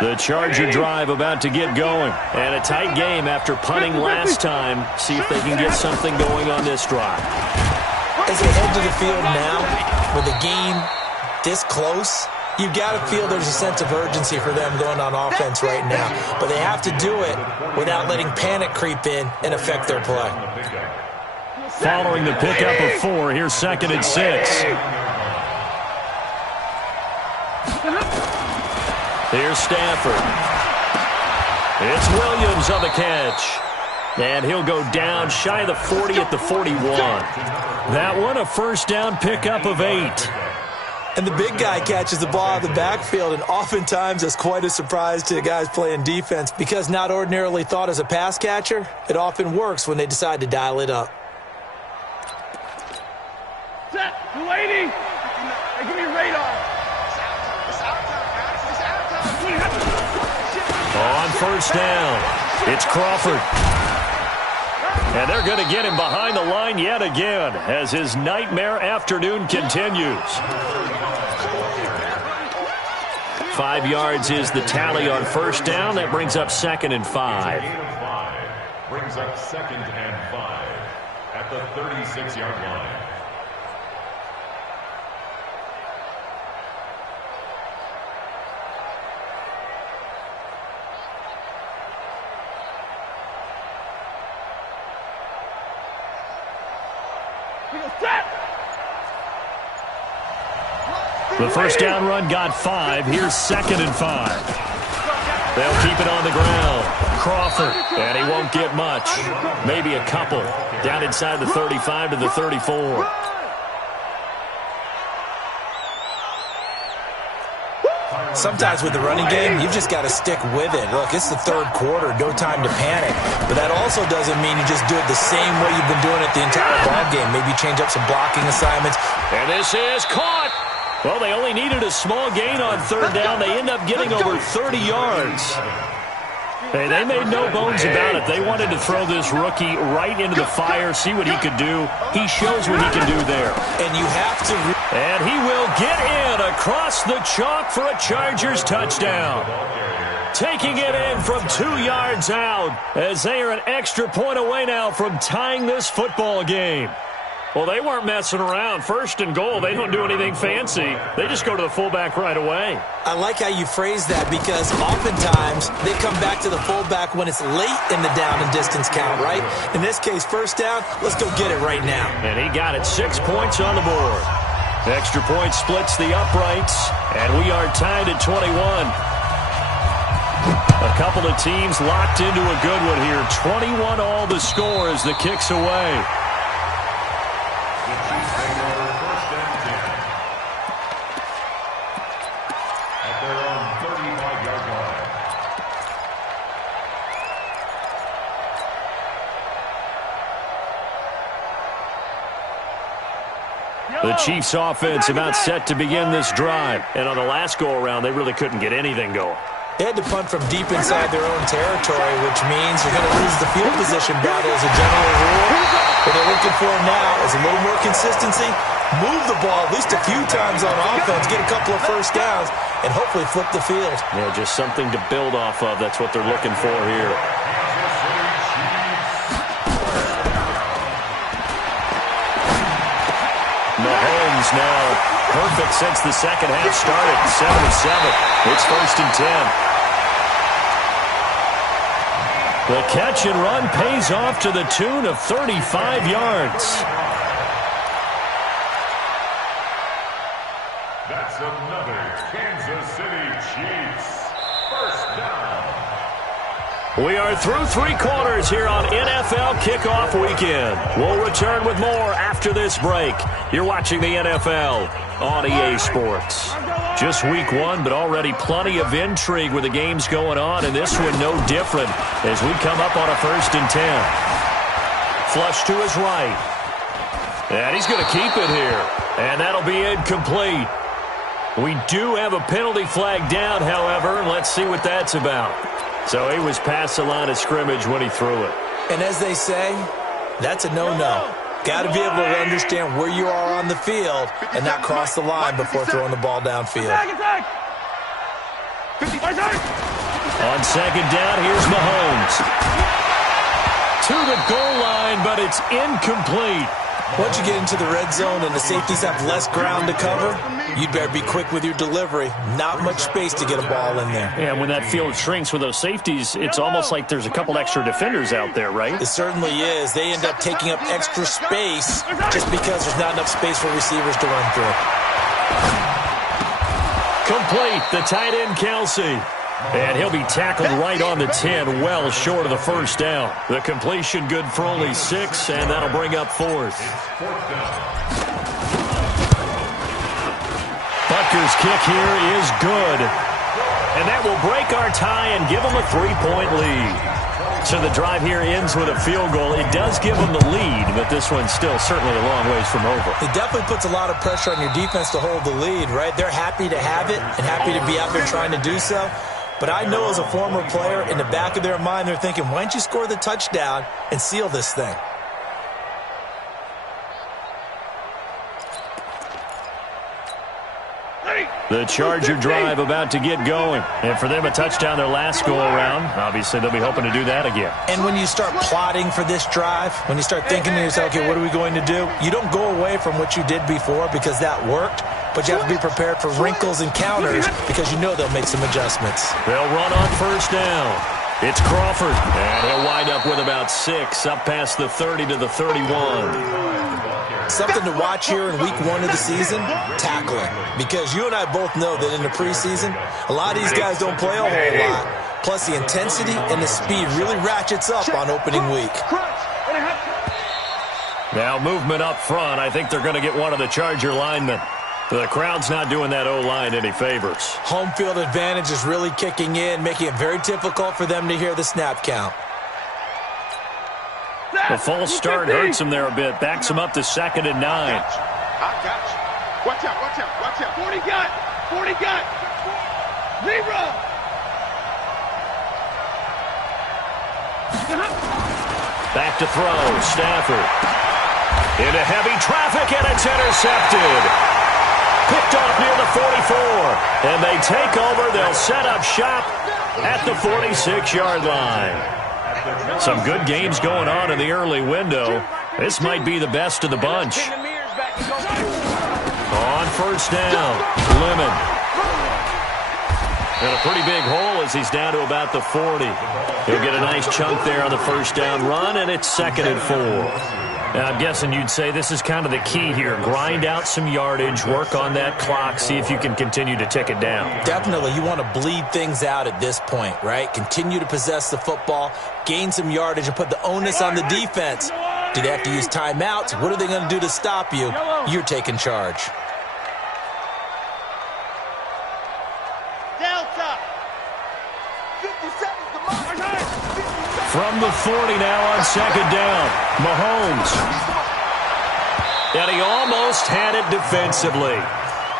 The Charger drive about to get going. And a tight game after punting last time. See if they can get something going on this drive. As they head to the field now, with the game this close, you've got to feel there's a sense of urgency for them going on offense right now. But they have to do it without letting panic creep in and affect their play. Following the pickup of 4, here's 2nd and 6. Here's Stafford. It's Williams on the catch. And he'll go down shy of the 40 at the 41. That one, a 1st down pickup of 8. And the big guy catches the ball out of the backfield, and oftentimes that's quite a surprise to the guys playing defense because not ordinarily thought as a pass catcher, it often works when they decide to dial it up. Set, 280. Hey, give me radar. On 1st down, it's Crawford. And they're going to get him behind the line yet again as his nightmare afternoon continues. 5 yards is the tally on 1st down. That brings up 2nd and 5. Brings up 2nd and 5 at the 36-yard line. The 1st down run got 5. Here's 2nd and 5. They'll keep it on the ground. Crawford, and he won't get much. Maybe a couple. Down inside the 35 to the 34. Sometimes with the running game, you've just got to stick with it. Look, it's the third quarter, no time to panic. But that also doesn't mean you just do it the same way you've been doing it the entire ball game. Maybe change up some blocking assignments. And this is caught. Well, they only needed a small gain on third down. They end up getting over 30 yards. Hey, they made no bones about it. They wanted to throw this rookie right into the fire, see what he could do. He shows what he can do there. And you have to... And he will get in across the chalk for a Chargers touchdown. Taking it in from 2 yards out as they are an extra point away now from tying this football game. Well, they weren't messing around. First and goal, they don't do anything fancy. They just go to the fullback right away. I like how you phrase that because oftentimes they come back to the fullback when it's late in the down and distance count, right? In this case, first down, let's go get it right now. And he got it, 6 points on the board. Extra point splits the uprights, and we are tied at 21. A couple of teams locked into a good one here. 21 all the score as the kick's away. The Chiefs offense about set to begin this drive. And on the last go-around, they really couldn't get anything going. They had to punt from deep inside their own territory, which means you're going to lose the field position battle as a general rule. What they're looking for now is a little more consistency, move the ball at least a few times on offense, get a couple of first downs, and hopefully flip the field. Yeah, just something to build off of. That's what they're looking for here. Mahomes now perfect since the second half started. 7 of 7. It's 1st and 10. The catch and run pays off to the tune of 35 yards. That's another Kansas City Chiefs first down. We are through 3 quarters here on NFL Kickoff Weekend. We'll return with more after this break. You're watching the NFL on EA Sports. Just week 1, but already plenty of intrigue with the games going on, and this one no different as we come up on a 1st and 10. Flush to his right. And he's going to keep it here. And that'll be incomplete. We do have a penalty flag down, however, and let's see what that's about. So he was past the line of scrimmage when he threw it. And as they say, that's a no-no. Got to be able to understand where you are on the field and not cross the line before throwing the ball downfield. On second down, here's Mahomes. To the goal line, but it's incomplete. Once you get into the red zone and the safeties have less ground to cover, you'd better be quick with your delivery. Not much space to get a ball in there. Yeah, when that field shrinks with those safeties, it's almost like there's a couple extra defenders out there, right? It certainly is. They end up taking up extra space just because there's not enough space for receivers to run through. Complete, the tight end, Kelsey. And he'll be tackled right on the 10, well short of the first down. The completion good for only 6, and that'll bring up 4th. Butker's kick here is good. And that will break our tie and give them a 3-point lead. So the drive here ends with a field goal. It does give them the lead, but this one's still certainly a long ways from over. It definitely puts a lot of pressure on your defense to hold the lead, right? They're happy to have it and happy to be out there trying to do so. But I know as a former player, in the back of their mind, they're thinking, why don't you score the touchdown and seal this thing? The Charger drive about to get going. And for them, a touchdown their last go-around. Obviously, they'll be hoping to do that again. And when you start plotting for this drive, when you start thinking to yourself, okay, what are we going to do? You don't go away from what you did before because that worked. But you have to be prepared for wrinkles and counters because you know they'll make some adjustments. They'll run on first down. It's Crawford. And he'll wind up with about 6, up past the 30 to the 31. Something to watch here in week 1 of the season, tackling. Because you and I both know that in the preseason, a lot of these guys don't play a whole lot. Plus the intensity and the speed really ratchets up on opening week. Now movement up front. I think they're going to get one of the Charger linemen. The crowd's not doing that O-line any favors. Home field advantage is really kicking in, making it very difficult for them to hear the snap count. The false start hurts him there a bit. Backs him up to 2nd and 9. I got you. Watch out, watch out, watch out. 40 got. 40 got. Zebra. Back to throw. Stafford. Into heavy traffic, and it's intercepted. Picked off near the 44. And they take over. They'll set up shop at the 46-yard line. Some good games going on in the early window. This might be the best of the bunch. On first down, Lemon. And a pretty big hole as he's down to about the 40. He'll get a nice chunk there on the first down run, and it's 2nd and 4. Now, I'm guessing you'd say this is kind of the key here. Grind out some yardage, work on that clock, see if you can continue to tick it down. Definitely. You want to bleed things out at this point, right? Continue to possess the football, gain some yardage, and put the onus on the defense. Do they have to use timeouts? What are they going to do to stop you? You're taking charge. Delta. 50 seconds to mark. From the 40 now on 2nd down, Mahomes. And he almost had it defensively.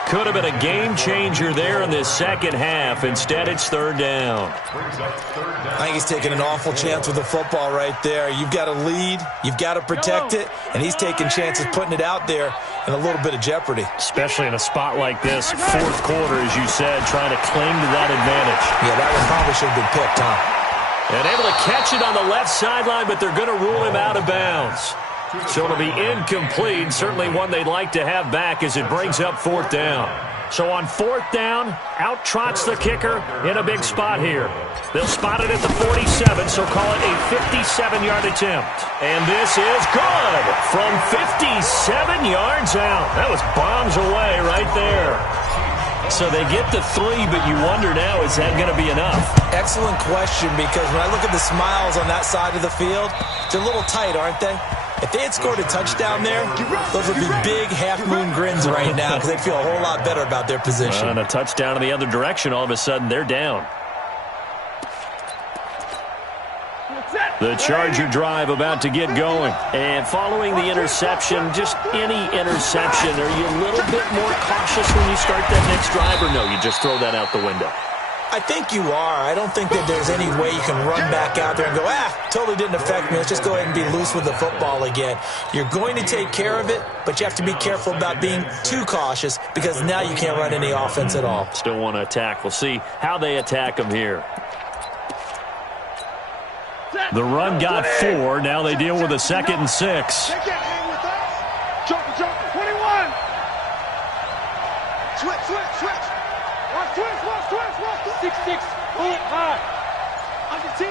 Could have been a game changer there in this second half. Instead, it's 3rd down. I think he's taking an awful chance with the football right there. You've got to lead, you've got to protect it, and he's taking chances putting it out there in a little bit of jeopardy. Especially in a spot like this, 4th quarter, as you said, trying to cling to that advantage. Yeah, that one probably should have been picked, huh? And able to catch it on the left sideline, but they're going to rule him out of bounds. So it'll be incomplete. Certainly one they'd like to have back as it brings up 4th down. So on 4th down, out trots the kicker in a big spot here. They'll spot it at the 47, so call it a 57-yard attempt. And this is good from 57 yards out. That was bombs away right there. So they get the 3, but you wonder now, is that going to be enough? Excellent question, because when I look at the smiles on that side of the field, they're a little tight, aren't they? If they had scored a touchdown there, those would be big half-moon grins right now because they'd feel a whole lot better about their position. And a touchdown in the other direction, all of a sudden they're down. The Charger drive about to get going. And following the interception, just any interception, are you a little bit more cautious when you start that next drive, or no, you just throw that out the window? I think you are. I don't think that there's any way you can run back out there and go, totally didn't affect me. Let's just go ahead and be loose with the football again. You're going to take care of it, but you have to be careful about being too cautious because now you can't run any offense at all. Still want to attack. We'll see how they attack them here. The run got 4. Now they deal with a 2nd and 6. They can't hang with us. Joker, 21. Switch. Watch switch. 6-6. Pull it high. Under 10.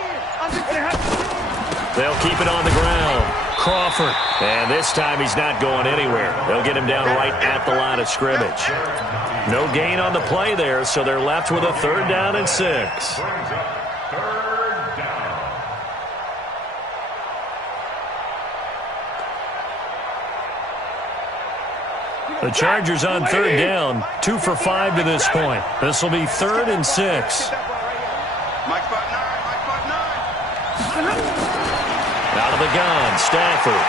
They'll keep it on the ground. Crawford. And this time he's not going anywhere. They'll get him down right at the line of scrimmage. No gain on the play there, so they're left with a 3rd down and 6. The Chargers on 3rd down, 2 for 5 to this point. This will be 3rd and 6. Mike 5-9. Out of the gun, Stafford.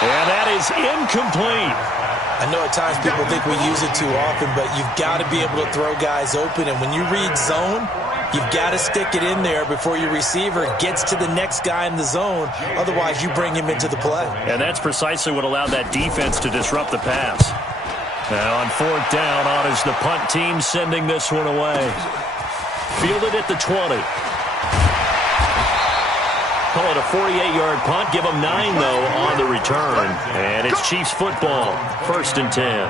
And that is incomplete. I know at times people think we use it too often, but you've got to be able to throw guys open. And when you read zone, you've got to stick it in there before your receiver gets to the next guy in the zone. Otherwise, you bring him into the play. And that's precisely what allowed that defense to disrupt the pass. Now on 4th down, on is the punt team sending this one away. Fielded at the 20. Call it a 48-yard punt. Give them 9, though, on the return. And it's Chiefs football. 1st and 10.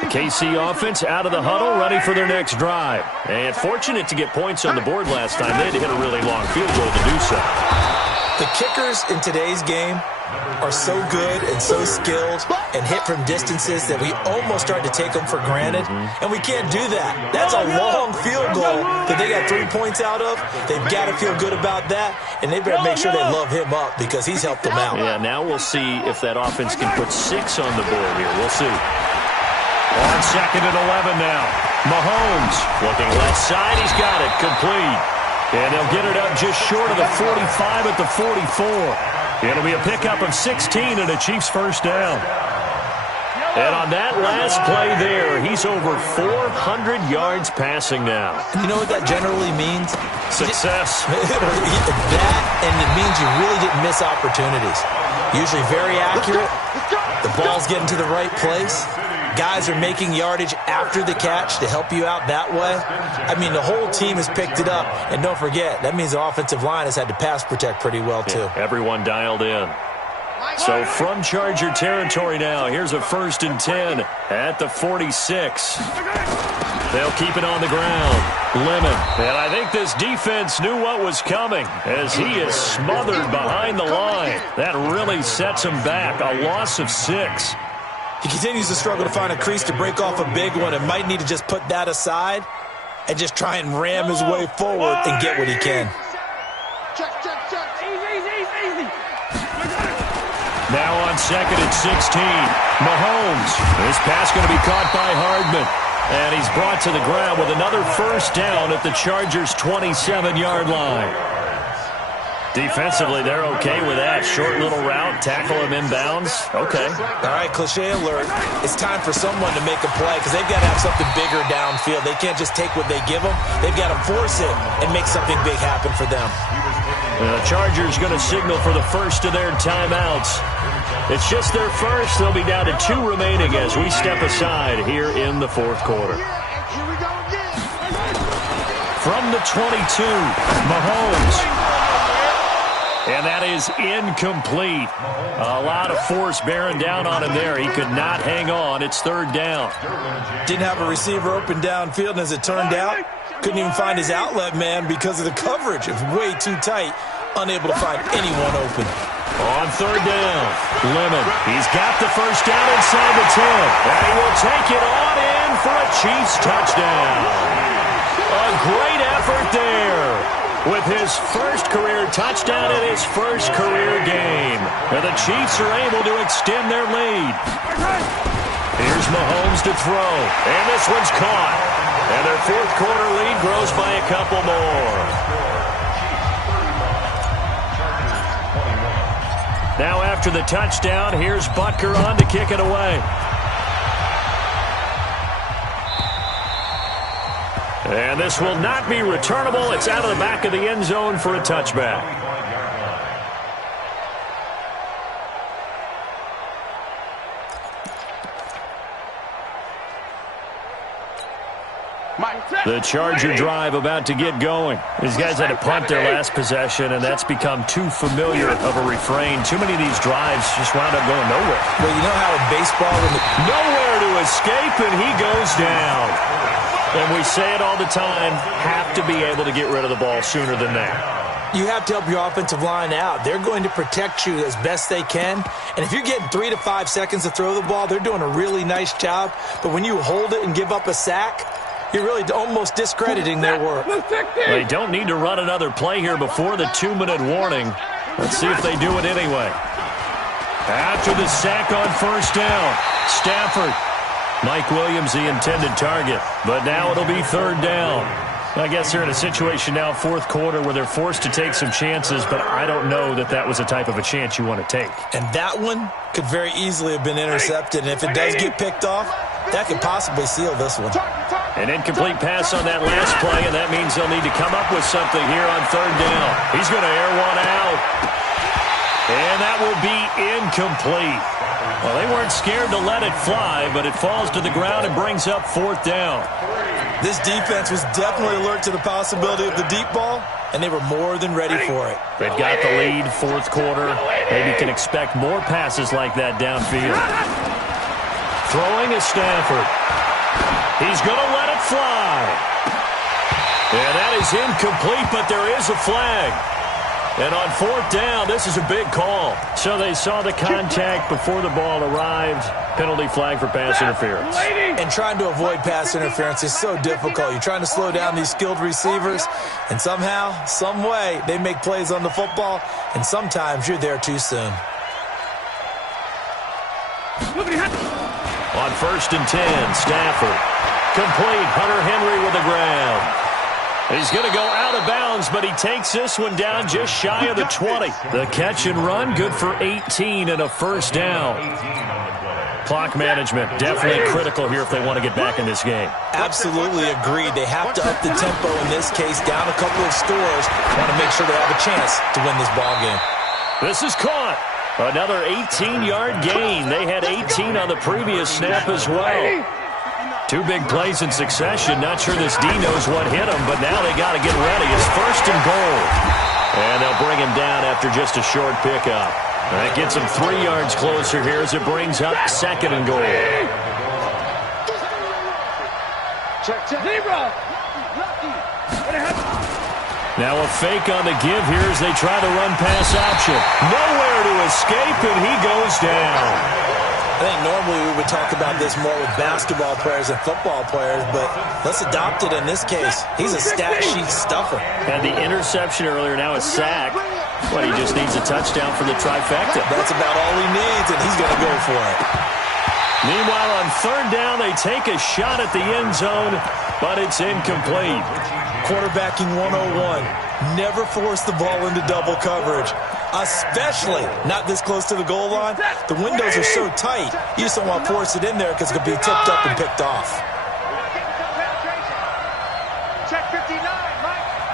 The KC offense out of the huddle, ready for their next drive. And fortunate to get points on the board last time. They had to hit a really long field goal to do so. The kickers in today's game are so good and so skilled and hit from distances that we almost start to take them for granted, and we can't do that. That's a long field goal that they got 3 points out of. They've got to feel good about that, and they better make sure they love him up because he's helped them out. Yeah, now we'll see if that offense can put 6 on the board here. We'll see. On 2nd and 11 now. Mahomes looking left side. He's got it complete. And they'll get it up just short of the 45 at the 44. It'll be a pickup of 16 and a Chiefs first down. And on that last play there, he's over 400 yards passing now. And you know what that generally means? Success. That, and it means you really didn't miss opportunities. Usually very accurate. The ball's getting to the right place. Guys are making yardage after the catch to help you out that way. I mean, the whole team has picked it up. And don't forget, that means the offensive line has had to pass protect pretty well, too. Yeah, everyone dialed in. So from Charger territory now, here's a 1st and 10 at the 46. They'll keep it on the ground. Lemon. And I think this defense knew what was coming as he is smothered behind the line. That really sets him back. A loss of 6. He continues to struggle to find a crease to break off a big one and might need to just put that aside and just try and ram his way forward and get what he can. Check. Easy. Now on 2nd and 16. Mahomes. This pass going to be caught by Hardman. And he's brought to the ground with another first down at the Chargers' 27-yard line. Defensively, they're okay with that. Short little route, tackle him inbounds. Okay. All right, cliche alert. It's time for someone to make a play because they've got to have something bigger downfield. They can't just take what they give them. They've got to force it and make something big happen for them. The Chargers going to signal for the first of their timeouts. It's just their first. They'll be down to 2 remaining as we step aside here in the 4th quarter. From the 22, Mahomes. And that is incomplete. A lot of force bearing down on him there. He could not hang on. It's 3rd down. Didn't have a receiver open downfield, and as it turned out, couldn't even find his outlet man because of the coverage. It was way too tight. Unable to find anyone open. On 3rd down, Lemon. He's got the first down inside the 10. And he will take it on in for a Chiefs touchdown. A great effort there. With his first career touchdown in his first career game. And the Chiefs are able to extend their lead. Here's Mahomes to throw. And this one's caught. And their 4th quarter lead grows by a couple more. Now after the touchdown, here's Butker on to kick it away. And this will not be returnable. It's out of the back of the end zone for a touchback. The Charger drive about to get going. These guys had to punt their last possession, and that's become too familiar of a refrain. Too many of these drives just wound up going nowhere. Well, you know how in baseball, nowhere to escape, and he goes down. And we say it all the time, have to be able to get rid of the ball sooner than that. You have to help your offensive line out. They're going to protect you as best they can. And if you're getting 3 to 5 seconds to throw the ball, they're doing a really nice job. But when you hold it and give up a sack, you're really almost discrediting their work. They don't need to run another play here before the 2-minute warning. Let's see if they do it anyway. After the sack on first down, Stafford. Mike Williams, the intended target. But now it'll be 3rd down. I guess they're in a situation now, 4th quarter, where they're forced to take some chances, but I don't know that that was the type of a chance you want to take. And that one could very easily have been intercepted, and if it does get picked off, that could possibly seal this one. An incomplete pass on that last play, and that means they'll need to come up with something here on 3rd down. He's going to air one out. And that will be incomplete. Well, they weren't scared to let it fly, but it falls to the ground and brings up 4th down. This defense was definitely alert to the possibility of the deep ball, and they were more than ready for it. They've got the lead, 4th quarter. Maybe can expect more passes like that downfield. Throwing is Stafford. He's going to let it fly. And that is incomplete, but there is a flag. And on fourth down, this is a big call. So they saw the contact before the ball arrived. Penalty flag for pass interference. And trying to avoid pass interference is so difficult. You're trying to slow down these skilled receivers, and somehow, some way, they make plays on the football, and sometimes you're there too soon. On 1st and 10, Stafford. Complete. Hunter Henry with the ground. He's going to go out of bounds, but he takes this one down just shy of the 20. The catch and run, good for 18 and a first down. Clock management, definitely critical here if they want to get back in this game. Absolutely agreed. They have to up the tempo in this case, down a couple of scores. Want to make sure they have a chance to win this ball game. This is caught. Another 18-yard gain. They had 18 on the previous snap as well. Two big plays in succession. Not sure this D knows what hit him, but now they got to get ready. It's 1st and goal. And they'll bring him down after just a short pickup. That gets him 3 yards closer here as it brings up 2nd and goal. Now a fake on the give here as they try to run pass option. Nowhere to escape, and he goes down. I think normally we would talk about this more with basketball players and football players, but let's adopt it in this case. He's a stat sheet stuffer. Had the interception earlier, now a sack. But he just needs a touchdown for the trifecta. That's about all he needs, and he's going to go for it. Meanwhile, on 3rd down, they take a shot at the end zone, but it's incomplete. Quarterbacking 101. Never force the ball into double coverage, especially not this close to the goal line. The windows are so tight, you just don't want to force it in there because it could be tipped up and picked off. Check 59.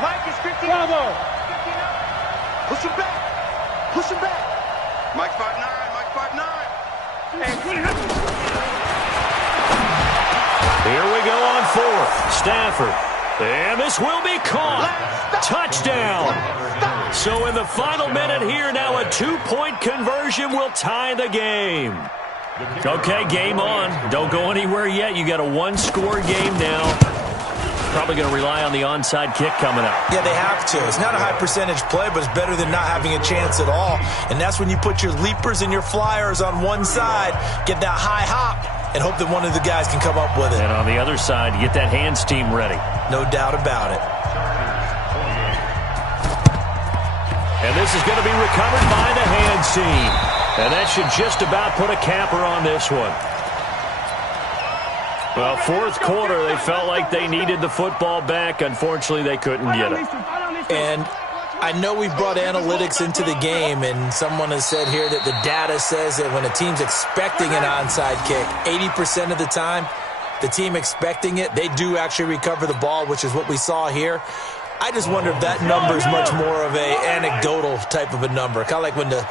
Mike is 59. Bravo. 59. Push him back. Push him back. Mike 5'9". Mike 5'9". Here we go on 4th. Stafford. And this will be caught. Touchdown. So in the final minute here, now a 2-point conversion will tie the game. Okay, game on. Don't go anywhere yet. You got a 1-score game now. Probably going to rely on the onside kick coming up. Yeah, they have to. It's not a high percentage play, but it's better than not having a chance at all. And that's when you put your leapers and your flyers on one side, get that high hop, and hope that one of the guys can come up with it. And on the other side, get that hands team ready. No doubt about it. And this is going to be recovered by the hands team. And that should just about put a capper on this one. Well, 4th quarter, they felt like they needed the football back. Unfortunately, they couldn't get it. And I know we've brought analytics into the game, and someone has said here that the data says that when a team's expecting an onside kick, 80% of the time, the team expecting it, they do actually recover the ball, which is what we saw here. I just wonder if that number is much more of a anecdotal type of a number, kind of like when the